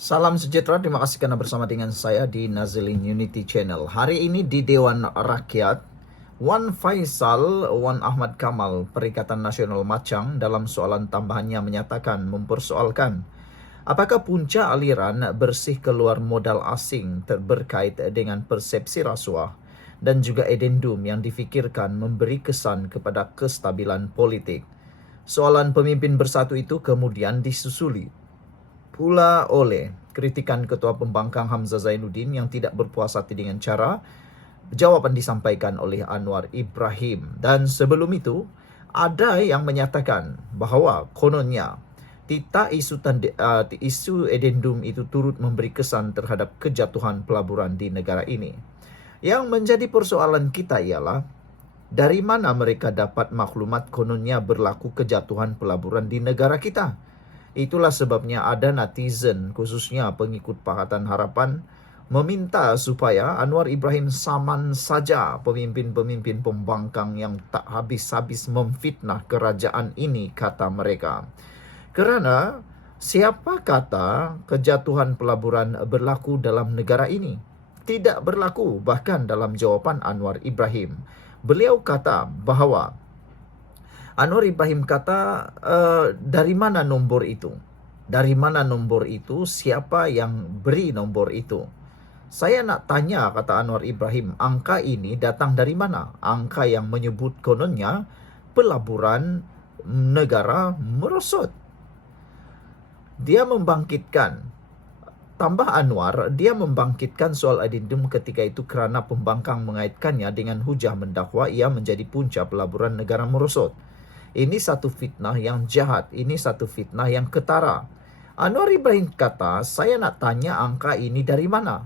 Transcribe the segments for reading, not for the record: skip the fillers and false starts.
Salam sejahtera, terima kasih karena bersama dengan saya di Nazilin Unity Channel. Hari ini di Dewan Rakyat, Wan Faisal, Wan Ahmad Kamal, Perikatan Nasional Macang dalam soalan tambahannya menyatakan mempersoalkan apakah punca aliran bersih keluar modal asing berkait dengan persepsi rasuah dan juga edendum yang difikirkan memberi kesan kepada kestabilan politik. Soalan pemimpin bersatu itu kemudian disusuli pula oleh kritikan Ketua Pembangkang Hamzah Zainuddin yang tidak berpuas hati dengan cara jawaban disampaikan oleh Anwar Ibrahim. Dan sebelum itu, ada yang menyatakan bahawa kononnya isu edendum itu turut memberi kesan terhadap kejatuhan pelaburan di negara ini. Yang menjadi persoalan kita ialah dari mana mereka dapat maklumat kononnya berlaku kejatuhan pelaburan di negara kita. Itulah sebabnya ada netizen, khususnya pengikut Pakatan Harapan, meminta supaya Anwar Ibrahim saman saja pemimpin-pemimpin pembangkang yang tak habis-habis memfitnah kerajaan ini, kata mereka. Kerana siapa kata kejatuhan pelaburan berlaku dalam negara ini? Tidak berlaku. Bahkan dalam jawapan Anwar Ibrahim, beliau kata bahawa Anwar Ibrahim kata, dari mana nombor itu? Dari mana nombor itu? Siapa yang beri nombor itu? Saya nak tanya, kata Anwar Ibrahim, angka ini datang dari mana? Angka yang menyebut kononnya pelaburan negara merosot. Dia membangkitkan, tambah Anwar, dia membangkitkan soal adendum ketika itu kerana pembangkang mengaitkannya dengan hujah mendakwa ia menjadi punca pelaburan negara merosot. Ini satu fitnah yang jahat. Ini satu fitnah yang ketara. Anwar Ibrahim kata, saya nak tanya angka ini dari mana?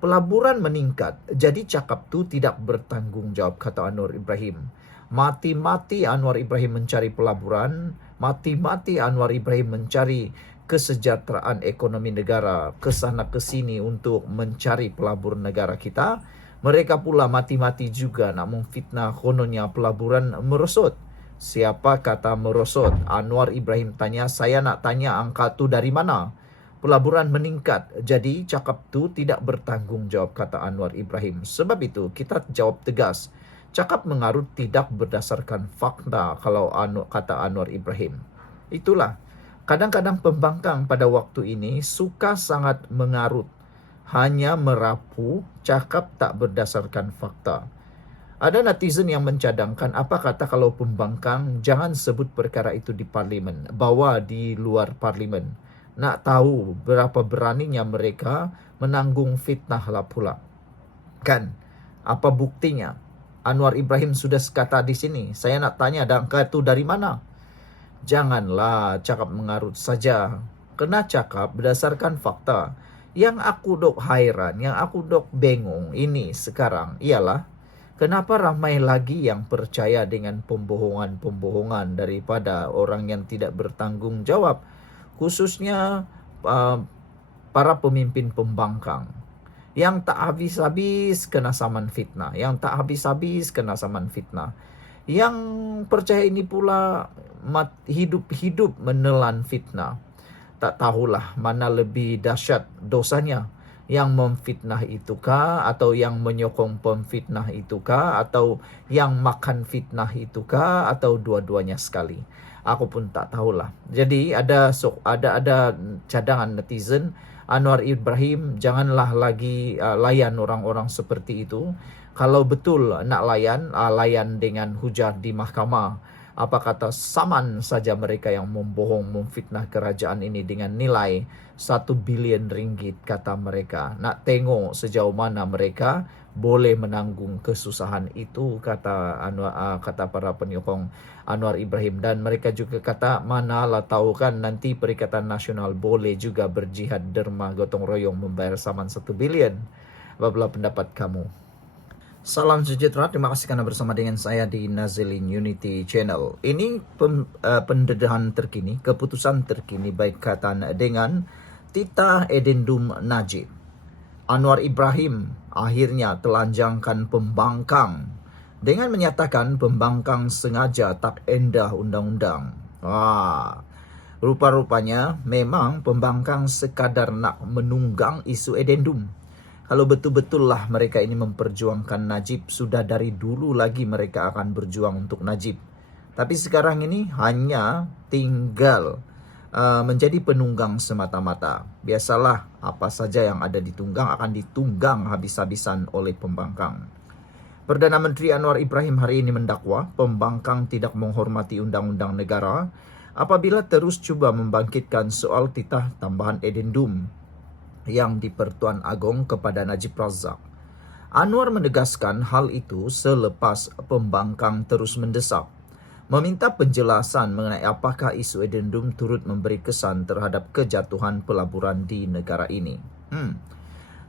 Pelaburan meningkat. Jadi cakap tu tidak bertanggungjawab, kata Anwar Ibrahim. Mati-mati Anwar Ibrahim mencari pelaburan. Mati-mati Anwar Ibrahim mencari kesejahteraan ekonomi negara kesana kesini untuk mencari pelabur negara kita. Mereka pula mati-mati juga nak memfitnah kononnya pelaburan merosot. Siapa kata merosot? Anwar Ibrahim tanya, saya nak tanya angka tu dari mana? Pelaburan meningkat, jadi cakap tu tidak bertanggungjawab, kata Anwar Ibrahim. Sebab itu kita jawab tegas, cakap mengarut tidak berdasarkan fakta, kalau kata Anwar Ibrahim. Itulah, kadang-kadang pembangkang pada waktu ini suka sangat mengarut, hanya merapu, cakap tak berdasarkan fakta. Ada netizen yang mencadangkan, apa kata kalau pembangkang jangan sebut perkara itu di parlimen, bawa di luar parlimen. Nak tahu berapa beraninya mereka menanggung fitnah lah pula. Kan? Apa buktinya? Anwar Ibrahim sudah sekata di sini. Saya nak tanya angka itu dari mana? Janganlah cakap mengarut saja. Kena cakap berdasarkan fakta. Yang aku dok hairan, yang aku dok bengong ini sekarang ialah kenapa ramai lagi yang percaya dengan pembohongan-pembohongan daripada orang yang tidak bertanggung jawab, khususnya para pemimpin pembangkang yang tak habis-habis kena saman fitnah, yang tak habis-habis kena saman fitnah. Yang percaya ini pula hidup-hidup menelan fitnah. Tak tahulah mana lebih dahsyat dosanya, yang memfitnah itukah, atau yang menyokong pemfitnah itukah, atau yang makan fitnah itukah, atau dua-duanya sekali. Aku pun tak tahulah. Jadi ada cadangan netizen, Anwar Ibrahim janganlah lagi layan orang-orang seperti itu. Kalau betul nak layan dengan hujah di mahkamah. Apa kata saman saja mereka yang membohong, memfitnah kerajaan ini dengan nilai 1 bilion ringgit, kata mereka. Nak tengok sejauh mana mereka boleh menanggung kesusahan itu, kata kata para penyokong Anwar Ibrahim. Dan mereka juga kata, manalah tahu kan nanti Perikatan Nasional boleh juga berjihad derma gotong royong membayar saman 1 bilion. Apalah pendapat kamu? Salam sejahtera, terima kasih karena bersama dengan saya di Nazilin Unity Channel. Ini pendedahan terkini, keputusan terkini berkaitan dengan titah edendum Najib. Anwar Ibrahim akhirnya telanjangkan pembangkang dengan menyatakan pembangkang sengaja tak endah undang-undang. Rupa-rupanya memang pembangkang sekadar nak menunggang isu edendum. Kalau betul-betullah mereka ini memperjuangkan Najib, sudah dari dulu lagi mereka akan berjuang untuk Najib. Tapi sekarang ini hanya tinggal menjadi penunggang semata-mata. Biasalah, apa saja yang ada ditunggang akan ditunggang habis-habisan oleh pembangkang. Perdana Menteri Anwar Ibrahim hari ini mendakwa pembangkang tidak menghormati undang-undang negara apabila terus cuba membangkitkan soal titah tambahan edendum yang di Pertuan Agong kepada Najib Razak. Anwar menegaskan hal itu selepas pembangkang terus mendesak, meminta penjelasan mengenai apakah isu edendum turut memberi kesan terhadap kejatuhan pelaburan di negara ini.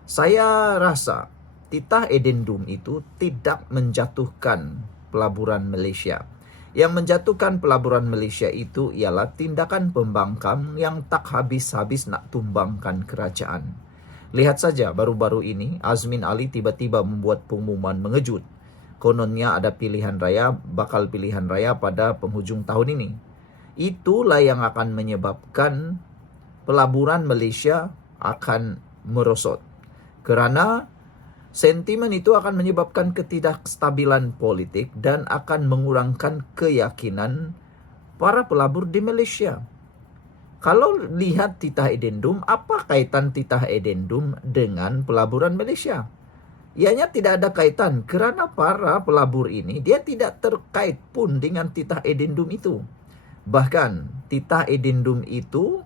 Saya rasa titah edendum itu tidak menjatuhkan pelaburan Malaysia. Yang menjatuhkan pelaburan Malaysia itu ialah tindakan pembangkang yang tak habis-habis nak tumbangkan kerajaan. Lihat saja baru-baru ini Azmin Ali tiba-tiba membuat pengumuman mengejut. Kononnya ada bakal pilihan raya pada penghujung tahun ini. Itulah yang akan menyebabkan pelaburan Malaysia akan merosot. Kerana sentimen itu akan menyebabkan ketidakstabilan politik dan akan mengurangkan keyakinan para pelabur di Malaysia. Kalau lihat titah edendum, apa kaitan titah edendum dengan pelaburan Malaysia? Ianya tidak ada kaitan kerana para pelabur ini dia tidak terkait pun dengan titah edendum itu. Bahkan titah edendum itu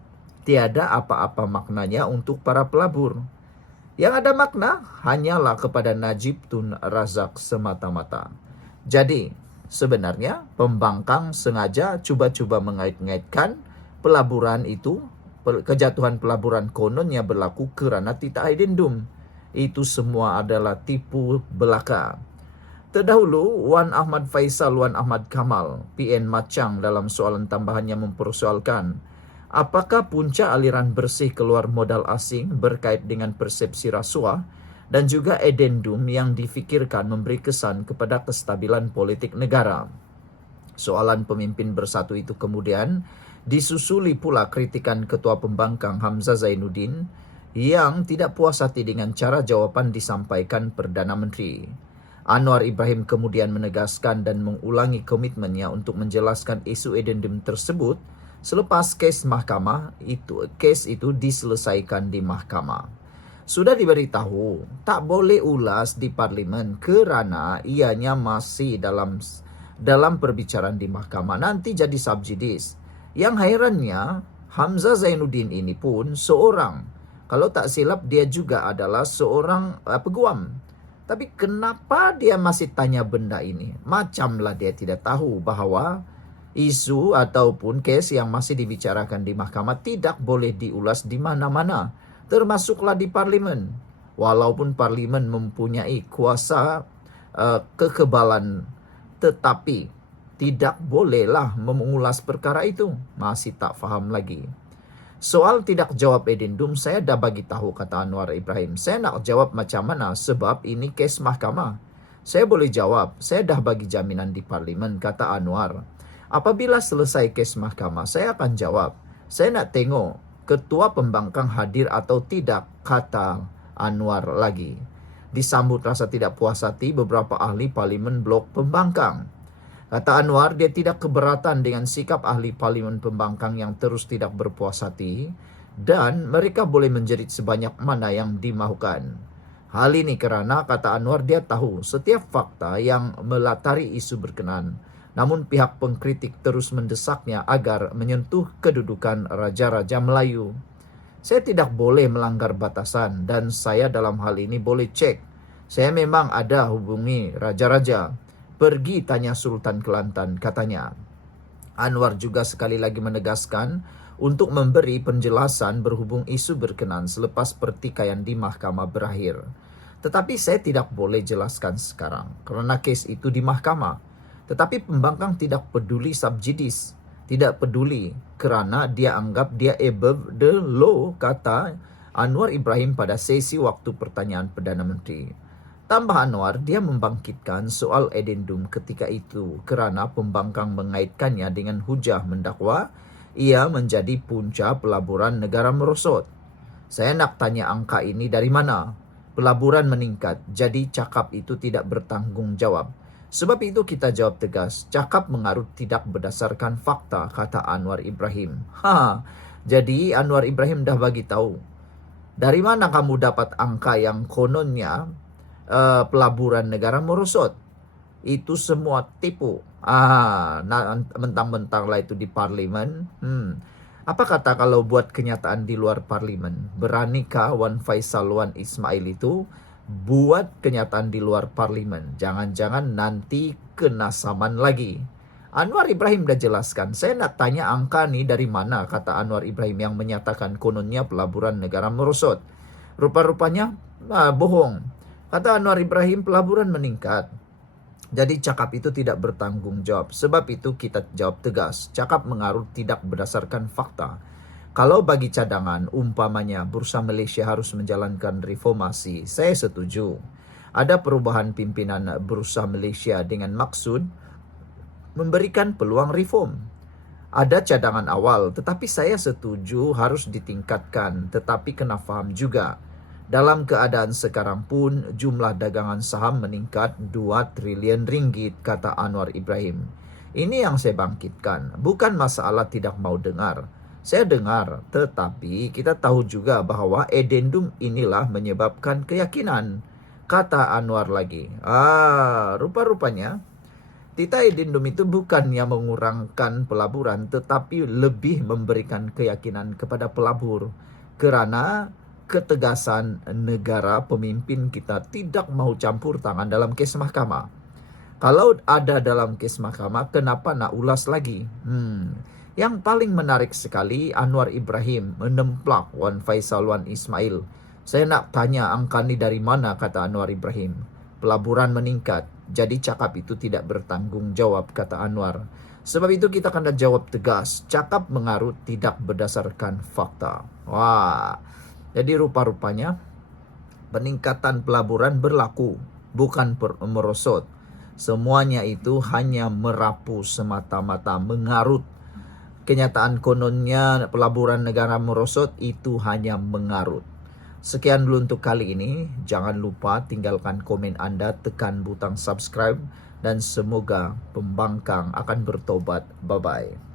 tiada apa-apa maknanya untuk para pelabur. Yang ada makna hanyalah kepada Najib Tun Razak semata-mata. Jadi, sebenarnya pembangkang sengaja cuba-cuba mengait-ngaitkan pelaburan itu, kejatuhan pelaburan kononnya berlaku kerana titah edendum. Itu semua adalah tipu belaka. Terdahulu, Wan Ahmad Faisal, Wan Ahmad Kamal, PN Machang dalam soalan tambahannya mempersoalkan, apakah punca aliran bersih keluar modal asing berkait dengan persepsi rasuah dan juga edendum yang difikirkan memberi kesan kepada kestabilan politik negara? Soalan pemimpin bersatu itu kemudian disusuli pula kritikan Ketua Pembangkang Hamzah Zainuddin yang tidak puas hati dengan cara jawapan disampaikan Perdana Menteri. Anwar Ibrahim kemudian menegaskan dan mengulangi komitmennya untuk menjelaskan isu edendum tersebut selepas kes itu diselesaikan di mahkamah. Sudah diberitahu tak boleh ulas di parlimen kerana ianya masih dalam perbicaraan di mahkamah, nanti jadi subjudis. Yang hairannya, Hamzah Zainuddin ini pun seorang, kalau tak silap dia juga adalah seorang peguam. Tapi kenapa dia masih tanya benda ini? Macamlah dia tidak tahu bahawa isu ataupun kes yang masih dibicarakan di mahkamah tidak boleh diulas di mana-mana, termasuklah di parlimen. Walaupun parlimen mempunyai kuasa kekebalan, tetapi tidak bolehlah mengulas perkara itu. Masih tak faham lagi. Soal tidak jawab edendum, saya dah bagi tahu, kata Anwar Ibrahim. Saya nak jawab macam mana sebab ini kes mahkamah. Saya boleh jawab, saya dah bagi jaminan di parlimen, kata Anwar. Apabila selesai kes mahkamah, saya akan jawab. Saya nak tengok Ketua Pembangkang hadir atau tidak, kata Anwar lagi. Disambut rasa tidak puas hati beberapa ahli parlimen blok Pembangkang. Kata Anwar, dia tidak keberatan dengan sikap ahli parlimen Pembangkang yang terus tidak berpuas hati dan mereka boleh menjerit sebanyak mana yang dimahukan. Hal ini kerana, kata Anwar, dia tahu setiap fakta yang melatari isu berkenaan. Namun pihak pengkritik terus mendesaknya agar menyentuh kedudukan Raja-Raja Melayu. Saya tidak boleh melanggar batasan dan saya dalam hal ini boleh cek. Saya memang ada hubungi Raja-Raja. Pergi tanya Sultan Kelantan, katanya. Anwar juga sekali lagi menegaskan untuk memberi penjelasan berhubung isu berkenaan selepas pertikaian di mahkamah berakhir. Tetapi saya tidak boleh jelaskan sekarang kerana kes itu di mahkamah. Tetapi Pembangkang tidak peduli subjudis. Tidak peduli kerana dia anggap dia above the law, kata Anwar Ibrahim pada sesi waktu pertanyaan Perdana Menteri. Tambah Anwar, dia membangkitkan soal edendum ketika itu kerana Pembangkang mengaitkannya dengan hujah mendakwa ia menjadi punca pelaburan negara merosot. Saya nak tanya angka ini dari mana? Pelaburan meningkat, jadi cakap itu tidak bertanggung jawab. Sebab itu kita jawab tegas, cakap mengarut tidak berdasarkan fakta, kata Anwar Ibrahim. Jadi Anwar Ibrahim dah bagi tahu. Dari mana kamu dapat angka yang kononnya pelaburan negara merosot? Itu semua tipu. Mentang-mentang lah itu di parlimen. Apa kata kalau buat kenyataan di luar parlimen? Beranikah Wan Faisal Wan Ismail itu buat kenyataan di luar parlimen? Jangan-jangan nanti kena saman lagi. Anwar Ibrahim dah jelaskan. Saya nak tanya angka ni dari mana, kata Anwar Ibrahim yang menyatakan kononnya pelaburan negara merosot. Rupa-rupanya bohong. Kata Anwar Ibrahim, pelaburan meningkat. Jadi cakap itu tidak bertanggung jawab. Sebab itu kita jawab tegas. Cakap mengarut tidak berdasarkan fakta. Kalau bagi cadangan, umpamanya Bursa Malaysia harus menjalankan reformasi, saya setuju. Ada perubahan pimpinan Bursa Malaysia dengan maksud memberikan peluang reform. Ada cadangan awal, tetapi saya setuju harus ditingkatkan. Tetapi kena faham juga, dalam keadaan sekarang pun jumlah dagangan saham meningkat 2 triliun ringgit, kata Anwar Ibrahim. Ini yang saya bangkitkan, bukan masalah tidak mau dengar. Saya dengar, tetapi kita tahu juga bahawa addendum inilah menyebabkan keyakinan, kata Anwar lagi. Rupa-rupanya Tita addendum itu bukannya mengurangkan pelaburan, tetapi lebih memberikan keyakinan kepada pelabur. Kerana ketegasan negara pemimpin kita tidak mau campur tangan dalam kes mahkamah. Kalau ada dalam kes mahkamah, kenapa nak ulas lagi? Yang paling menarik sekali, Anwar Ibrahim menemplak Wan Faisal Wan Ismail. Saya nak tanya angka ni dari mana, kata Anwar Ibrahim. Pelaburan meningkat, jadi cakap itu tidak bertanggung jawab, kata Anwar. Sebab itu kita akan jawab tegas, cakap mengarut tidak berdasarkan fakta. Jadi rupa-rupanya peningkatan pelaburan berlaku, bukan merosot. Semuanya itu hanya merapu semata-mata, mengarut. Kenyataan kononnya pelaburan negara merosot itu hanya mengarut. Sekian dulu untuk kali ini. Jangan lupa tinggalkan komen Anda, tekan butang subscribe, dan semoga pembangkang akan bertobat. Bye-bye.